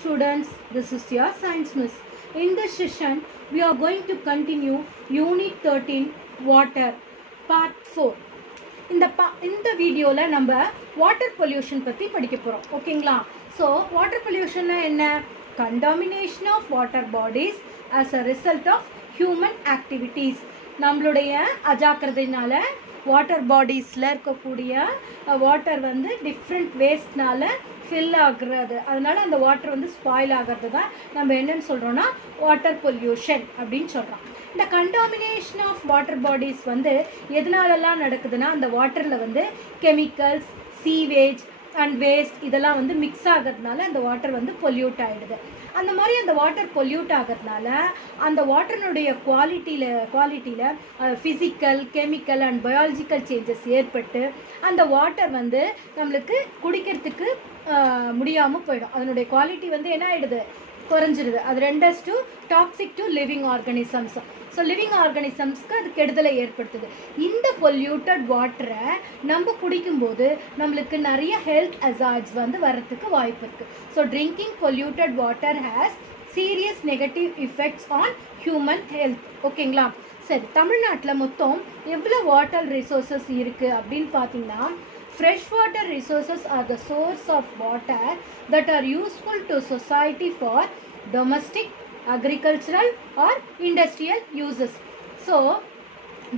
students, this is your science miss. In this session, we are going to continue Unit 13 Water Part 4. இந்த வீடியோவில் நம்ம water pollution பற்றி படிக்க போகிறோம். ஓகேங்களா? ஸோ வாட்டர் பொல்யூஷன்னா என்ன? Contamination of water bodies as a result of human activities. நம்மளுடைய அஜாக்கிரதையினால வாட்டர் பாடிஸில் இருக்கக்கூடிய வாட்டர் வந்து டிஃப்ரெண்ட் வேஸ்ட்னால ஃபில் ஆகுறது, அதனால அந்த வாட்டர் வந்து ஸ்பாயில் ஆகிறது தான் நம்ம என்னன்னு சொல்கிறோன்னா வாட்டர் பொல்யூஷன் அப்படின்னு சொல்கிறோம். இந்த கண்டாமினேஷன் ஆஃப் வாட்டர் பாடிஸ் வந்து எதனாலலாம் நடக்குதுன்னா, அந்த வாட்டரில் வந்து கெமிக்கல்ஸ், சீவேஜ் அண்ட் வேஸ்ட் இதெல்லாம் வந்து மிக்ஸ் ஆகிறதுனால அந்த வாட்டர் வந்து பொல்யூட் ஆகிடுது. அந்த மாதிரி அந்த வாட்டர் பொல்யூட் ஆகிறதுனால அந்த வாட்டரினுடைய குவாலிட்டியில் physical, chemical and biological changes ஏற்பட்டு அந்த வாட்டர் வந்து நம்மளுக்கு குடிக்கிறதுக்கு முடியாமல் போயிடும். அதனுடைய குவாலிட்டி வந்து என்ன ஆகிடுது? குறைஞ்சிடுது. அது renders to toxic to living organisms. So living ஆர்கானிசம்ஸ்க்கு அது கெடுதலை ஏற்படுத்துது. இந்த பொல்யூட்டட் வாட்டரை நம்ம குடிக்கும்போது நம்மளுக்கு நிறைய ஹெல்த் ஹசார்ட்ஸ் வந்து வர்றதுக்கு வாய்ப்பு இருக்குது. So drinking polluted water has serious negative effects on human health. ஓகேங்களா? சரி, தமிழ்நாட்டில் மொத்தம் எவ்வளோ வாட்டர் ரிசோர்ஸஸ் இருக்குது அப்படின்னு பார்த்தீங்கன்னா, freshwater resources are the source of water that are useful to society for domestic, agricultural or industrial uses. So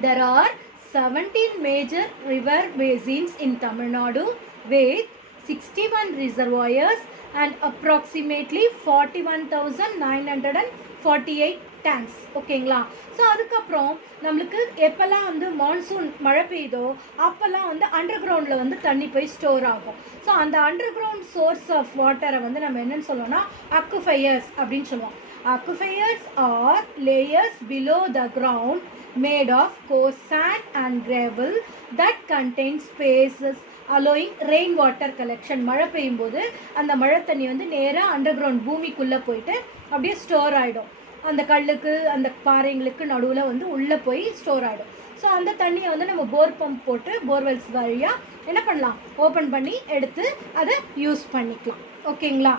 there are 17 major river basins in Tamil Nadu with 61 reservoirs and approximately 41,948 tanks. ஓகேங்களா? So அதுக்கப்புறம் நம்மளுக்கு எப்போல்லாம் வந்து monsoon மழை பெய்யுதோ அப்போல்லாம் வந்து under கிரவுண்டில் வந்து தண்ணி போய் ஸ்டோர் ஆகும். ஸோ அந்த அண்டர் கிரவுண்ட் சோர்ஸ் ஆஃப் வாட்டரை வந்து நம்ம என்னன்னு சொல்லுவோம்னா அக்விஃபயர்ஸ் அப்படின்னு சொல்லுவோம். Aquifers are layers below the ground made of coarse sand and gravel that contain spaces allowing rain water collection. மழை பெய்யும் போது அந்த மழை தண்ணி வந்து நேராக அண்டர் கிரவுண்ட் பூமிக்குள்ளே போயிட்டு அப்படியே ஸ்டோர் ஆகிடும். அந்த கல்லுக்கு அந்த பாறைங்களுக்கு நடுவில் வந்து உள்ளே போய் ஸ்டோர் ஆகிடும். ஸோ அந்த தண்ணியை வந்து நம்ம போர் பம்ப் போட்டு போர்வெல்ஸ் வழியாக என்ன பண்ணலாம்? ஓப்பன் பண்ணி எடுத்து அதை யூஸ் பண்ணிக்கலாம். ஓகேங்களா?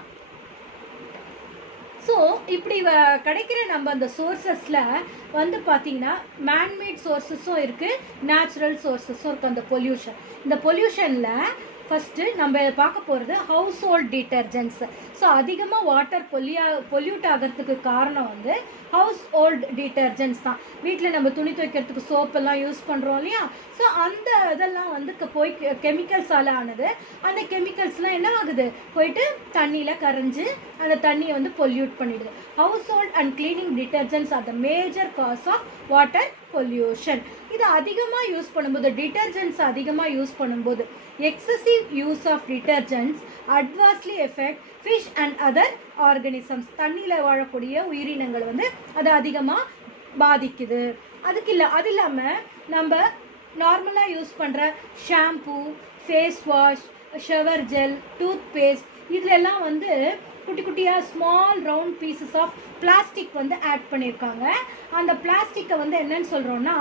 ஸோ இப்படி கிடைக்கிற நம்ம அந்த சோர்ஸஸில் வந்து பார்த்திங்கன்னா மேன்மேட் சோர்ஸஸும் இருக்குது, நேச்சுரல் சோர்ஸஸும் இருக்குது. அந்த பொல்யூஷன், இந்த பொல்யூஷனில் ஃபஸ்ட்டு நம்ம பார்க்க போகிறது ஹவுஸ் ஹோல்ட் டிட்டர்ஜென்ட்ஸ். ஸோ அதிகமாக வாட்டர் பொல்யூட் ஆகிறதுக்கு காரணம் வந்து ஹவுஸ் ஹோல்ட் டிட்டர்ஜென்ட்ஸ் தான். வீட்டில் நம்ம துணி துவைக்கிறதுக்கு சோப்பெல்லாம் யூஸ் பண்ணுறோம் இல்லையா? ஸோ அந்த இதெல்லாம் வந்து போய் கெமிக்கல்ஸால் ஆனது. அந்த கெமிக்கல்ஸ்லாம் என்ன ஆகுது? போயிட்டு தண்ணியில் கரைஞ்சி அந்த தண்ணியை வந்து பொல்யூட் பண்ணிடுது. Household and cleaning detergents are the major cause of water pollution. இது அதிகமாக யூஸ் பண்ணும்போது, டிட்டர்ஜென்ட்ஸ் அதிகமாக யூஸ் பண்ணும்போது, excessive use of detergents adversely affect fish and other organisms. தண்ணியில் வாழக்கூடிய உயிரினங்கள் வந்து அது அதிகமாக பாதிக்குது. அது இல்லாமல் நம்ம நார்மலாக யூஸ் பண்ணுற shampoo, face wash, shower gel, toothpaste இதிலெல்லாம் வந்து குட்டி குட்டியாக small round pieces of plastic வந்து ஆட் பண்ணியிருக்காங்க. அந்த பிளாஸ்டிக்கை வந்து என்னன்னு சொல்கிறோன்னா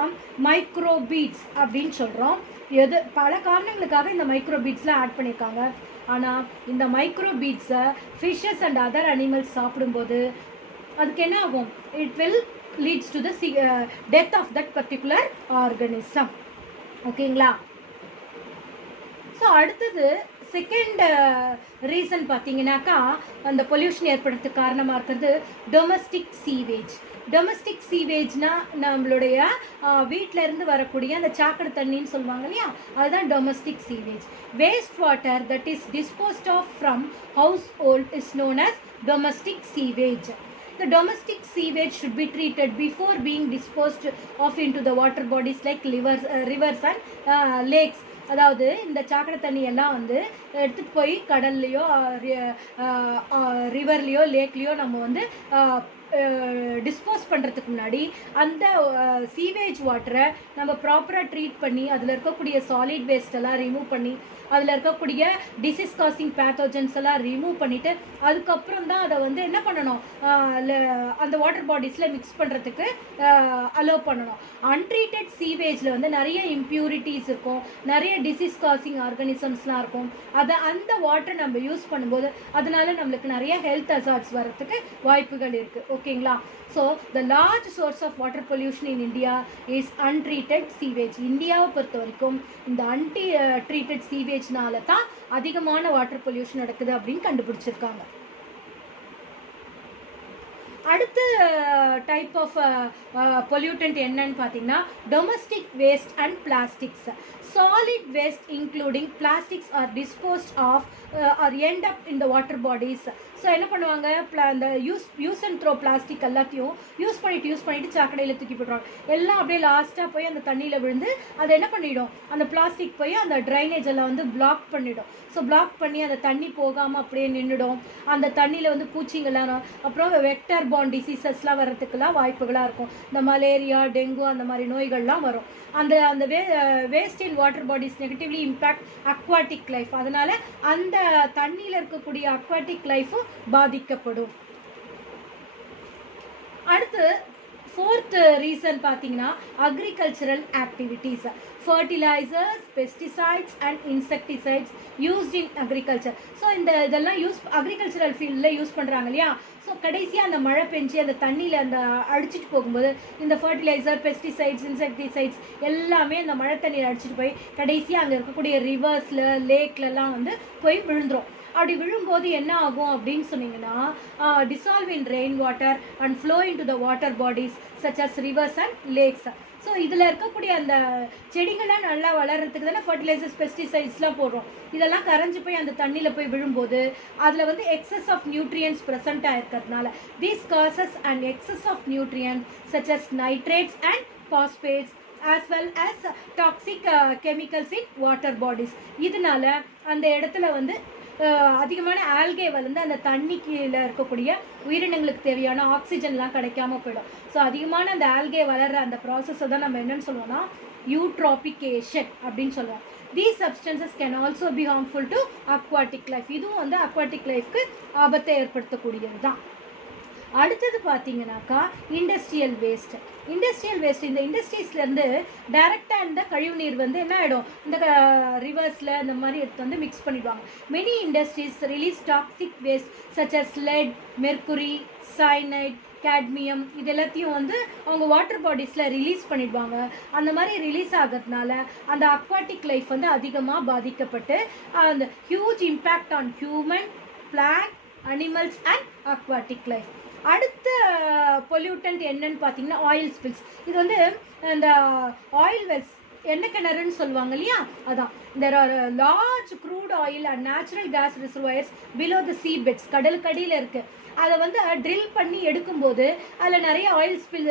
மைக்ரோ பீட்ஸ் அப்படின்னு சொல்கிறோம். பல காரணங்களுக்காக இந்த மைக்ரோ பீட்ஸ்லாம் ஆட் பண்ணியிருக்காங்க. ஆனால் இந்த மைக்ரோ பீட்ஸை ஃபிஷ்ஷஸ் அண்ட் அதர் அனிமல்ஸ் சாப்பிடும்போது அதுக்கு என்ன ஆகும்? It will leads to the death of that particular organism. ஓகேங்களா? ஸோ அடுத்தது செகண்ட் ரீசன் பார்த்தீங்கன்னாக்கா, அந்த பொல்யூஷன் ஏற்படுறதுக்கு காரணமாக இருக்கிறது டொமஸ்டிக் சீவேஜ். டொமஸ்டிக் சீவேஜ்னா நம்மளுடைய வீட்டிலேருந்து வரக்கூடிய அந்த சாக்கடை தண்ணின்னு சொல்லுவாங்க இல்லையா? அதுதான் domestic sewage. Waste water that is disposed of from household is known as domestic sewage. The domestic sewage should be treated before being disposed of into the water bodies like rivers and lakes. அதாவது இந்த சாக்கடை தண்ணி எல்லாம் வந்து எடுத்துகிட்டு போய் கடல்லையோ ரிவர்லேயோ லேக்லேயோ நம்ம வந்து டிஸ்போஸ் பண்ணுறதுக்கு முன்னாடி அந்த சீவேஜ் வாட்டரை நம்ம ப்ராப்பராக ட்ரீட் பண்ணி அதில் இருக்கக்கூடிய சாலிட் வேஸ்ட் எல்லாம் ரிமூவ் பண்ணி அதில் இருக்கக்கூடிய டிசீஸ் காசிங் பேத்தோஜன்ஸ் எல்லாம் ரிமூவ் பண்ணிவிட்டு அதுக்கப்புறம் தான் அதை வந்து என்ன பண்ணணும், அந்த வாட்டர் பாடிஸில் மிக்ஸ் பண்ணுறதுக்கு அலோவ் பண்ணணும். அன்ட்ரீட்டட் சீவேஜில் வந்து நிறைய இம்ப்யூரிட்டிஸ் இருக்கும், நிறைய டிசீஸ் காசிங் ஆர்கானிசம்ஸ்லாம் இருக்கும். அந்த வாட்டரை நம்ம யூஸ் பண்ணும்போது அதனால நம்மளுக்கு நிறைய ஹெல்த் ஹசார்ட்ஸ் வர்றதுக்கு வாய்ப்புகள் இருக்குது. ஓகேங்களா? So the large source of water pollution in India is untreated sewage. இந்தியாவை பொறுத்த வரைக்கும் இந்த ட்ரீட்டட் சீவேஜ்னால தான் அதிகமான வாட்டர் பொல்யூஷன் நடக்குது அப்படின்னு கண்டுபிடிச்சிருக்காங்க. அடுத்த டைப் ஆஃப் பொல்யூட்டன்ட் என்னன்னு பார்த்தீங்கன்னா domestic waste and plastics. Solid waste including plastics are disposed of or end up in the water bodies. So என்ன பண்ணுவாங்க, அந்த யூஸ் அண்ட் த்ரோ பிளாஸ்டிக் எல்லாத்தையும் யூஸ் பண்ணிட்டு சாக்கடையில் தூக்கி போட்டுருவாங்க. எல்லாம் அப்படியே லாஸ்ட்டாக போய் அந்த தண்ணியில் விழுந்து அதை என்ன பண்ணிடும், அந்த பிளாஸ்டிக் போய் அந்த ட்ரைனேஜ் எல்லாம் வந்து பிளாக் பண்ணிடும். ஸோ பிளாக் பண்ணி அந்த தண்ணி போகாமல் அப்படியே நின்றுடும். அந்த தண்ணியில் வந்து பூச்சிங்கெல்லாம், அப்புறம் வெக்டர் பார்ன் டிசீசஸ்லாம் வர்றதுக்கெல்லாம் வாய்ப்புகளாக இருக்கும். இந்த மலேரியா, டெங்கு அந்த மாதிரி நோய்கள்லாம் வரும். அந்த waste in water bodies negatively impact aquatic life. அதனால அந்த தண்ணியில் இருக்கக்கூடிய அக்வாட்டிக் லைஃபும் பாதிக்கப்படும். அடுத்து ஃபோர்த் ரீசன் பார்த்தீங்கன்னா agricultural activities. Fertilisers, pesticides and insecticides used in agriculture. So இதெல்லாம் அக்ரிகல்ச்சரல் ஃபீல்டில் யூஸ் பண்ணுறாங்க இல்லையா? ஸோ கடைசியாக அந்த மழை பெஞ்சு அந்த தண்ணியில் அந்த அடிச்சுட்டு போகும்போது இந்த ஃபர்டிலைசர், பெஸ்டிசைட்ஸ், இன்செக்டிசைட்ஸ் எல்லாமே அந்த மழை தண்ணியில் அடிச்சுட்டு போய் கடைசியாக அங்கே இருக்கக்கூடிய ரிவர்ஸில், லேக்லலாம் வந்து போய் விழுந்துடும். அப்படி விழும்போது என்ன ஆகும் அப்படின்னு சொன்னீங்கன்னா dissolve in rain water and flow into the water bodies such as rivers and lakes. So இதில் இருக்கக்கூடிய அந்த செடிகள்லாம் நல்லா வளர்கிறதுக்கு தானே ஃபர்டிலைசர்ஸ், பெஸ்டிசைட்ஸ்லாம் போடுறோம். இதெல்லாம் கரைஞ்சி போய் அந்த தண்ணியில் போய் விழும்போது அதில் வந்து எக்ஸஸ் ஆஃப் நியூட்ரியன்ஸ் ப்ரெசென்ட் ஆகிருக்கிறதுனால these causes and excess of nutrients such as nitrates and phosphates as well as toxic chemicals in water bodies. இதனால அந்த இடத்துல வந்து அதிகமான ஆல்கே வளர்ந்து அந்த தண்ணி கீழே இருக்கக்கூடிய உயிரினங்களுக்கு தேவையான ஆக்சிஜன்லாம் கிடைக்காம போயிடும். ஸோ அதிகமான அந்த ஆல்கே வளர்ற அந்த ப்ராசஸை தான் நம்ம என்னன்னு சொல்லுவோம்னா யூட்ராபிகேஷன் அப்படின்னு சொல்லுவோம். These substances can also be harmful to aquatic life. இதுவும் வந்து அக்வாட்டிக் லைஃப்க்கு ஆபத்தை ஏற்படுத்தக்கூடியது தான். அடுத்தது பார்த்தீங்கன்னாக்கா இண்டஸ்ட்ரியல் வேஸ்ட். இந்த இண்டஸ்ட்ரீஸ்லேருந்து டைரெக்டாக இந்த கழிவுநீர் வந்து என்ன ஆகிடும், இந்த ரிவர்ஸில் இந்த மாதிரி எடுத்து வந்து மிக்ஸ் பண்ணிடுவாங்க. Many industries release toxic waste such as let, mercury, cyanide, cadmium. இது எல்லாத்தையும் வந்து அவங்க வாட்டர் பாடிஸில் ரிலீஸ் பண்ணிடுவாங்க. அந்த மாதிரி ரிலீஸ் ஆகிறதுனால அந்த அக்வாட்டிக் லைஃப் வந்து அதிகமாக பாதிக்கப்பட்டு அந்த huge impact on human, plant, animals and aquatic life. அடுத்த பொல்யூட்டன்ட் என்னன்னு பார்த்தீங்கன்னா ஆயில் ஸ்பில்ஸ். இது வந்து இந்த ஆயில் வெல்ஸ், எண்ணெய் கிணறுன்னு சொல்லுவாங்க இல்லையா, அதான். there are large crude oil and natural gas reservoirs below the sea beds. கடலுக்கு அடியில் இருக்கு. அதை வந்து ட்ரில் பண்ணி எடுக்கும்போது அதில் நிறைய ஆயில் ஸ்பில்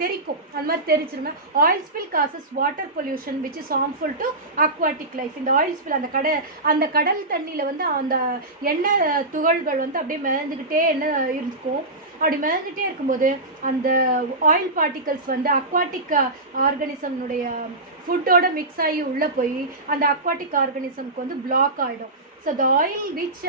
தெரிக்கும். அந்த மாதிரி தெரிச்சிருமே oil spill causes water pollution which is harmful to aquatic life. இந்த ஆயில் ஸ்பில் அந்த கடல் தண்ணியில் வந்து அந்த எண்ணெய் துகள்கள் வந்து அப்படியே மிதந்துக்கிட்டே இருக்கும். அப்படி மிதந்துகிட்டே இருக்கும்போது அந்த ஆயில் பார்ட்டிகல்ஸ் வந்து அக்வாட்டிக் ஆர்கானிசம்னுடைய ஃபுட்டோட மிக்ஸ் ஆகி உள்ளே போய் அந்த அக்வாட்டிக் ஆர்கானிசம்க்கு வந்து பிளாக் ஆகிடும். So the oil which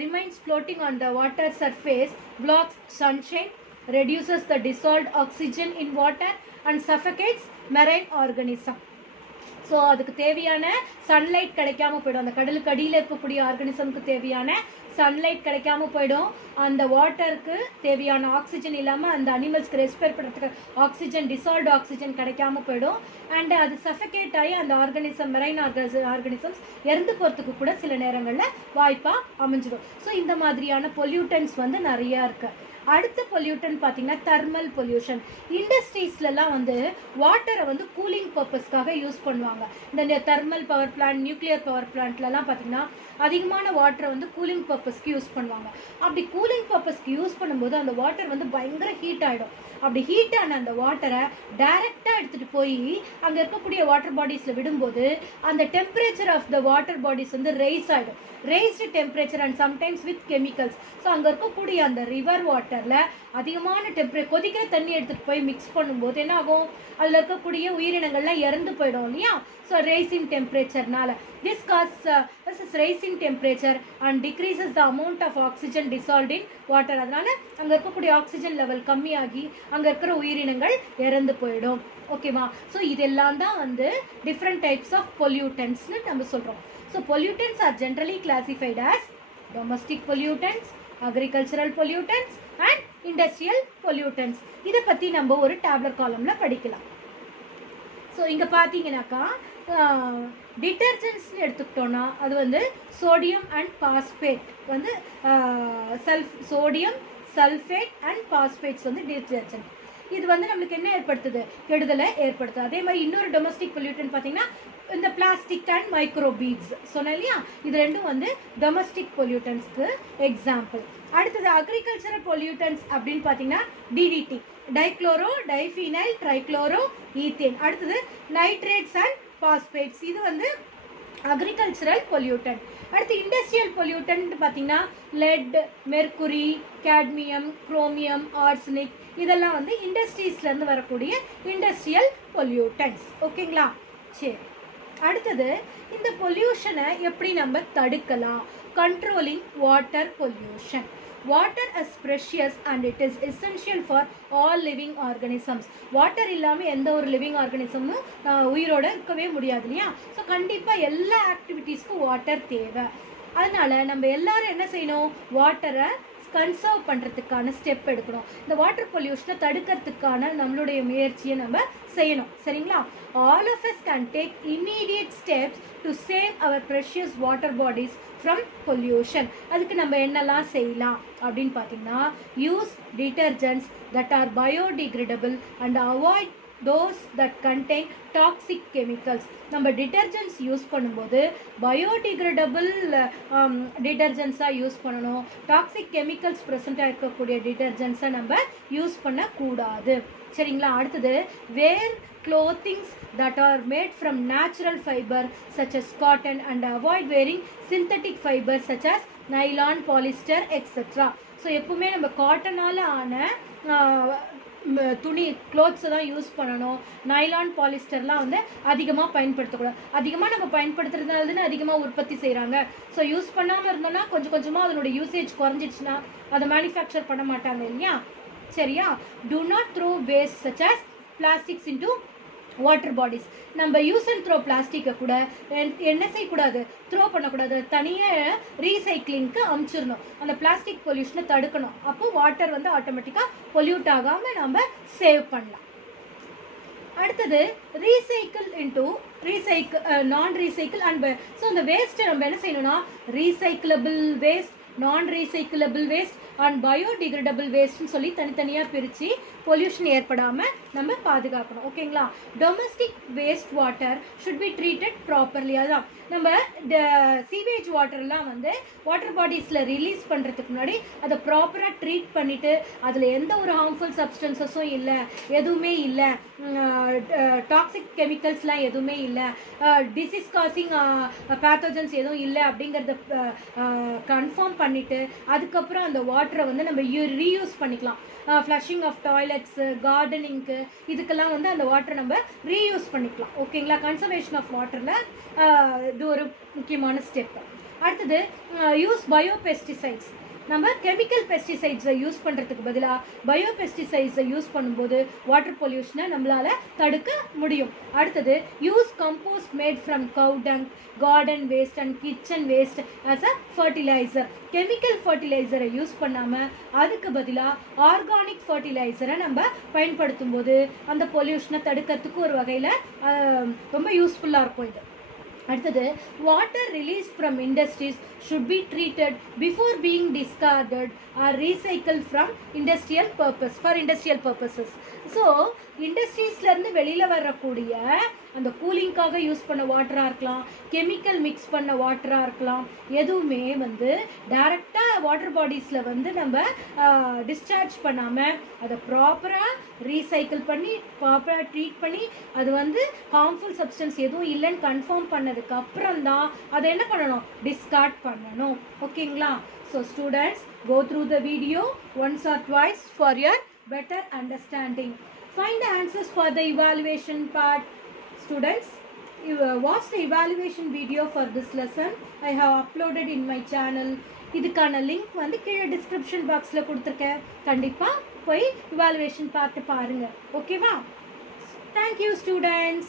remains floating on the water surface blocks sunshine, reduces the dissolved oxygen in water and suffocates marine organism. So அதுக்கு தேவையான சன்லைட் கிடைக்காம போயிடும். அந்த கடலுக்கு அடியில் இருக்கக்கூடிய ஆர்கானிசம்க்கு தேவையான சன்லைட் கிடைக்காம போயிடும். அந்த வாட்டருக்கு தேவையான ஆக்சிஜன் இல்லாமல் அந்த அனிமல்ஸ்க்கு ரெஸ்பிரேட் பண்ணுறதுக்கு ஆக்சிஜன், டிசால்வ்டு ஆக்சிஜன் கிடைக்காம போயிடும். அண்ட் அது சஃபகேட் ஆகி அந்த ஆர்கானிசம், மெரைன் ஆர்கானிசம்ஸ் இறந்து போகிறதுக்கு கூட சில நேரங்களில் வாய்ப்பாக அமைஞ்சிடும். ஸோ இந்த மாதிரியான பொல்யூட்டன்ஸ் வந்து நிறையா இருக்குது. அடுத்த பொல்யூட்டன் பார்த்தீங்கன்னா தெர்மல் பொல்யூஷன். இண்டஸ்ட்ரீஸ்லாம் வந்து வாட்டரை வந்து கூலிங் பர்பஸ்க்காக யூஸ் பண்ணுவாங்க. இந்த thermal power plant, nuclear power பிளான்ட்லலாம் பார்த்தீங்கன்னா அதிகமான வாட்டரை வந்து கூலிங் பர்பஸ்க்கு யூஸ் பண்ணுவாங்க. அப்படி கூலிங் பர்பஸ்க்கு யூஸ் பண்ணும்போது அந்த வாட்டர் வந்து பயங்கர ஹீட் ஆகிடும். அப்படி ஹீட் ஆன அந்த வாட்டரை டைரெக்டாக எடுத்துகிட்டு போய் அங்கே இருக்கக்கூடிய வாட்டர் பாடிஸில் விடும்போது அந்த temperature of the water bodies வந்து ரைஸ் ஆகிடும். raised temperature and sometimes with chemicals. So அங்கே இருக்கக்கூடிய அந்த ரிவர் வாட்டர் வாட்டர்ல அதிகமான டெம்பரேச்சர் கொதிக்கிற தண்ணி எடுத்துட்டு போய் மிக்ஸ் பண்ணும்போது என்ன ஆகும், அதில் இருக்கக்கூடிய உயிரினங்கள்லாம் இறந்து போயிடும் இல்லையா. ஸோ ரைசிங் டெம்பரேச்சர்னால this causes rising temperature and decreases the amount of oxygen dissolved in water. அதனால அங்கே இருக்கக்கூடிய ஆக்சிஜன் லெவல் கம்மியாகி அங்கே இருக்கிற உயிரினங்கள் இறந்து போயிடும். ஓகேவா. ஸோ இதெல்லாம் தான் வந்து டிஃப்ரெண்ட் டைப்ஸ் ஆஃப் பொல்யூட்டன்ட்ஸ்னு நம்ம சொல்கிறோம். So pollutants are generally classified as domestic pollutants, agricultural pollutants and industrial pollutants. இதை பற்றி நம்ம ஒரு டேப்லெட் காலமில் படிக்கலாம். ஸோ இங்கே பார்த்தீங்கன்னாக்கா டிட்டர்ஜென்ட்ஸ்னு எடுத்துக்கிட்டோன்னா அது வந்து சோடியம் அண்ட் பாஸ்பேட் வந்து சோடியம் சல்ஃபேட் அண்ட் பாஸ்பேட்ஸ் வந்து டிட்டர்ஜென்ட். இது வந்து நம்மளுக்கு என்ன ஏற்படுத்துது, கெடுதலை ஏற்படுத்துது. அதே மாதிரி இன்னொரு டொமஸ்டிக் பொல்யூட்டன் பார்த்தீங்கன்னா இந்த பிளாஸ்டிக் அண்ட் மைக்ரோபீட்ஸ் சொன்னேன் இல்லையா, இது ரெண்டும் வந்து டொமஸ்டிக் பொல்யூட்டன்ஸ்க்கு எக்ஸாம்பிள். அடுத்தது அக்ரிகல்ச்சரல் பொல்யூட்டன்ஸ் அப்படின்னு பார்த்தீங்கன்னா TTD, dichloro diphenyl trichloro ethane. அடுத்தது நைட்ரேட்ஸ் அண்ட் பாஸ்பேட்ஸ், இது வந்து அக்ரிகல்ச்சரல் பொல்யூட்டன். அடுத்து இண்டஸ்ட்ரியல் பொல்யூட்டன் பார்த்தீங்கன்னா let, mercury, cadmium, chromium, arsenic, இதெல்லாம் வந்து இண்டஸ்ட்ரீஸ்லேருந்து வரக்கூடிய இண்டஸ்ட்ரியல் பொல்யூட்டன்ஸ். ஓகேங்களா. சரி, அடுத்தது இந்த பொல்யூஷனை எப்படி நம்ம தடுக்கலாம். Controlling water pollution. Water is precious and it is essential for all living organisms. Water இல்லாமல் எந்த ஒரு லிவிங் ஆர்கானிசமும் உயிரோட இருக்கவே முடியாது இல்லையா. ஸோ கண்டிப்பாக எல்லா ஆக்டிவிட்டீஸ்க்கும் வாட்டர் தேவை. அதனால நம்ம எல்லாரும் என்ன செய்யணும், வாட்டரை கன்சர்வ் பண்ணுறதுக்கான ஸ்டெப் எடுக்கணும். இந்த வாட்டர் பொல்யூஷனை தடுக்கிறதுக்கான நம்மளுடைய முயற்சியை நம்ம செய்யணும். சரிங்களா. All of us can take immediate steps to save our precious water bodies from pollution. அதுக்கு நம்ம என்னெல்லாம் செய்யலாம் அப்படின்னு பார்த்தீங்கன்னா, use detergents that are biodegradable and avoid those that contain toxic chemicals. நம்ம டிட்டர்ஜென்ட்ஸ் யூஸ் பண்ணும்போது பயோடிகிரேடபிள் டிட்டர்ஜென்ட்ஸாக யூஸ் பண்ணணும். Toxic chemicals ப்ரெசென்ட்டாக இருக்கக்கூடிய டிட்டர்ஜென்ட்ஸை நம்ம யூஸ் பண்ணக்கூடாது. சரிங்களா. அடுத்தது வேர் clothings that are made from natural fiber such as cotton and avoid wearing synthetic fibers such as nylon, polyester, etc. So எப்பவுமே நம்ம காட்டனால் ஆன துணி க்ளோத்ஸை தான் யூஸ் பண்ணணும். நைலான், பாலிஸ்டர்லாம் வந்து அதிகமாக பயன்படுத்தக்கூடாது. அதிகமாக நம்ம பயன்படுத்துறதுனால தானே அதிகமாக உற்பத்தி செய்கிறாங்க. ஸோ யூஸ் பண்ணாமல் இருந்தோம்னா கொஞ்சம் கொஞ்சமாக அதனுடைய யூசேஜ் குறைஞ்சிடுச்சுன்னா அதை மேனுஃபேக்சர் பண்ண மாட்டாங்க இல்லையா. சரியா. do not throw waste such as plastics into water bodies. நம்ம யூஸ் அண்ட் த்ரோ பிளாஸ்டிக்கை கூட என்ன செய்யக்கூடாது, த்ரோ பண்ணக்கூடாது, தனியாக ரீசைக்ளிங்க்கு அனுப்பிச்சிடணும். அந்த பிளாஸ்டிக் பொல்யூஷனை தடுக்கணும். அப்போ வாட்டர் வந்து ஆட்டோமேட்டிக்காக பொல்யூட் ஆகாமல் நம்ம சேவ் பண்ணலாம். அடுத்தது நான் ரீசைக்கிள் அண்ட் ஸோ அந்த வேஸ்ட்டை நம்ம என்ன செய்யணும்னா recyclable waste, non recyclable waste and biodegradable வேஸ்ட்னு சொல்லி தனித்தனியாக பிரித்து பொல்யூஷன் ஏற்படாமல் நம்ம பாதுகாக்கணும். ஓகேங்களா. Domestic waste water should be treated properly. அதுதான் நம்ம சீவேஜ் வாட்டர்லாம் வந்து வாட்டர் பாடிஸில் ரிலீஸ் பண்ணுறதுக்கு முன்னாடி அதை ப்ராப்பராக ட்ரீட் பண்ணிவிட்டு அதில் எந்த ஒரு ஹார்ம்ஃபுல் சப்ஸ்டன்சஸும் இல்லை, எதுவுமே இல்லை, டாக்ஸிக் கெமிக்கல்ஸ்லாம் எதுவுமே இல்லை, டிசீஸ் காசிங் பேத்தோஜன்ஸ் எதுவும் இல்லை அப்படிங்கிறத கன்ஃபார்ம் பண்ணிவிட்டு அதுக்கப்புறம் அந்த வாட்டரை வந்து நம்ம ரீயூஸ் பண்ணிக்கலாம். ஃப்ளஷிங் ஆஃப் டாய்லெட்ஸு, கார்டனிங்க்கு, இதுக்கெல்லாம் வந்து அந்த வாட்டரை நம்ம ரீயூஸ் பண்ணிக்கலாம். ஓகேங்களா. கன்சர்வேஷன் ஆஃப் வாட்டரில் இது ஒரு முக்கியமான ஸ்டெப். அடுத்தது யூஸ் பயோபெஸ்டிசைட்ஸ். நம்ம கெமிக்கல் பெஸ்டிசைட்ஸை யூஸ் பண்ணுறதுக்கு பதிலாக பயோபெஸ்டிசைட்ஸை யூஸ் பண்ணும்போது வாட்டர் பொல்யூஷனை நம்மளால் தடுக்க முடியும். அடுத்தது use compost made from cow dung, garden waste and kitchen waste as a fertilizer. Chemical ஃபர்டிலைசரை யூஸ் பண்ணாமல் அதுக்கு பதிலாக ஆர்கானிக் ஃபர்டிலைசரை நம்ம பயன்படுத்தும் போது அந்த பொல்யூஷனை தடுக்கிறதுக்கு ஒரு வகையில் ரொம்ப யூஸ்ஃபுல்லாக இருக்கும் இது. அடுத்தது water release from industries should be treated before being discarded or recycle from industrial purposes. So இண்டஸ்ட்ரீஸ்லேருந்து வெளியில் வரக்கூடிய அந்த கூலிங்காக யூஸ் பண்ண வாட்டராக இருக்கலாம், கெமிக்கல் மிக்ஸ் பண்ண வாட்டராக இருக்கலாம், எதுவுமே வந்து டைரெக்டாக வாட்டர் பாடிஸில் வந்து நம்ம டிஸ்சார்ஜ் பண்ணாமல் அதை ப்ராப்பராக ரீசைக்கிள் பண்ணி ப்ராப்பராக ட்ரீட் பண்ணி அது வந்து ஹார்ம்ஃபுல் சப்ஸ்டன்ஸ் எதுவும் இல்லைன்னு கன்ஃபார்ம் பண்ணதுக்கு அப்புறம் தான் அதை என்ன பண்ணணும், டிஸ்கார்ட் பண்ணணும். ஓகேங்களா? So students, go through the video once or twice for your better understanding. Find the answers for the evaluation part. Students, watch the evaluation video for this lesson. I have uploaded in my channel. இதுக்கான link வந்து கீழே description பாக்ஸில் கொடுத்துருக்கேன். கண்டிப்பாக போய் evaluation பார்த்து பாருங்கள். ஓகேவா? Thank you students.